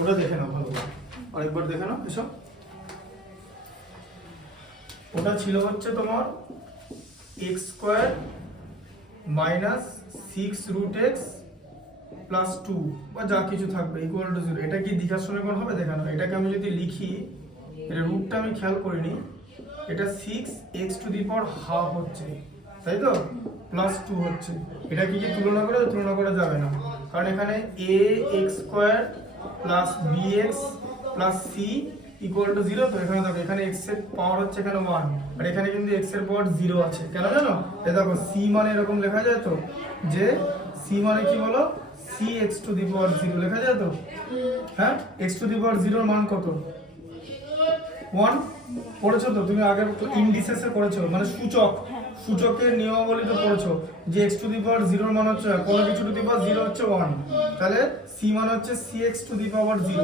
ওটা দেখে নাও ভালো করে, আরেকবার দেখে নাও এসব। ওটা ছিল হচ্ছে তোমার x square minus 6√x plus 2 বা যা কিছু থাকবে ইকুয়াল টু 0। এটা কি দ্বিঘাত সমীকরণ হবে দেখানো। এটাকে আমি যদি লিখি, এটা রুটটা আমি খেয়াল করিনি, এটা 6x⁻½ হচ্ছে, তাই তো, প্লাস 2 হচ্ছে। এটা কি তুলনা করা যাবে না, কারণ এখানে ax² plus bx plus c equal to 0। তো এখানে দেখো, এখানে x এর পাওয়ার হচ্ছে এখানে 1, আর এখানে কিন্তু x এর পাওয়ার 0 আছে। কেন জানো? এই দেখো c মানে এরকম লেখা যায় তো, যে c মানে কি বলো, cx⁻0 লেখা যায় তো। হ্যাঁ, x⁻0 এর মান কত? 1 পড়েছো তো তুমি, আগের ইন্ডিসেসে পড়েছো, মানে সূচকের নিয়মাবলী তো পড়েছো, যে x⁻0 এর মান হচ্ছে কোনো কিছু টু দি পাওয়ার 0 হচ্ছে 1, তাহলে c মান হচ্ছে cx⁻0,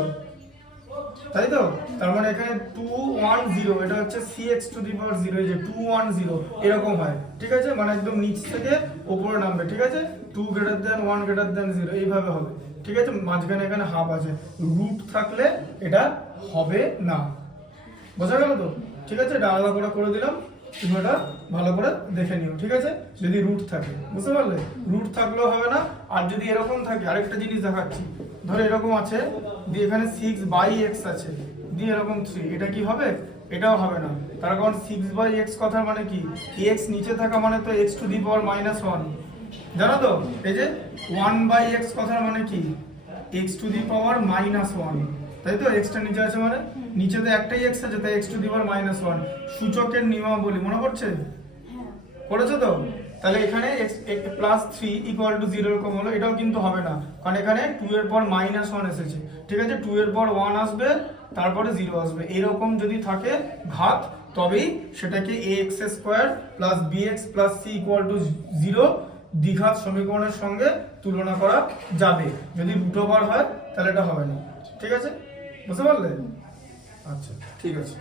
তাই তো। তার মানে এখানে 210, এটা হচ্ছে cx⁻0, এই যে 210 এরকম হয়, ঠিক আছে, মানে একদম নিচ থেকে উপরে নামবে, ঠিক আছে, 2 > 1 > 0 এইভাবে হবে, ঠিক আছে। মাঝখানে এখানে হাফ আছে, রুট থাকলে এটা হবে না, বোঝা গেল তো? ঠিক আছে, এটা আলাদা করে দিলাম, তুমি এটা ভালো করে দেখে নিও, ঠিক আছে। যদি রুট থাকে, বুঝতে পারলে, রুট থাকলেও হবে না। আর যদি এরকম থাকে, আরেকটা জিনিস দেখাচ্ছি, ধরো এরকম আছে, দিয়ে এখানে 6/x আছে, দিয়ে এরকম 3, এটা কি হবে? এটাও হবে না, তার কারণ 6/x কথার মানে কি, x নিচে থাকা মানে তো x⁻−1, জানো তো। এই যে 1/x কথার মানে কি, x⁻−1, তাই তো। x টা নিচে আছে মানে নিচে তো একটাই x আছে, তাই x⁻−1। সূচকের নিয়মাবলী মনে পড়ছে? পড়েছো তো? তাহলে এখানে +3 = 0 এরকম হলো, এটাও কিন্তু হবে না, কারণ এখানে 2 এর পর -1 এসেছে, ঠিক আছে। 2 এর পর 1 আসবে, তারপরে 0 আসবে, এরকম যদি থাকে ঘাত, তবেই সেটাকে ax² + bx + c = 0 দ্বিঘাত সমীকরণের সঙ্গে তুলনা করা যাবে। যদি √ওভার হয় তাহলে এটা হবে না, ঠিক আছে, বুঝতে পারলে? আচ্ছা, ঠিক আছে।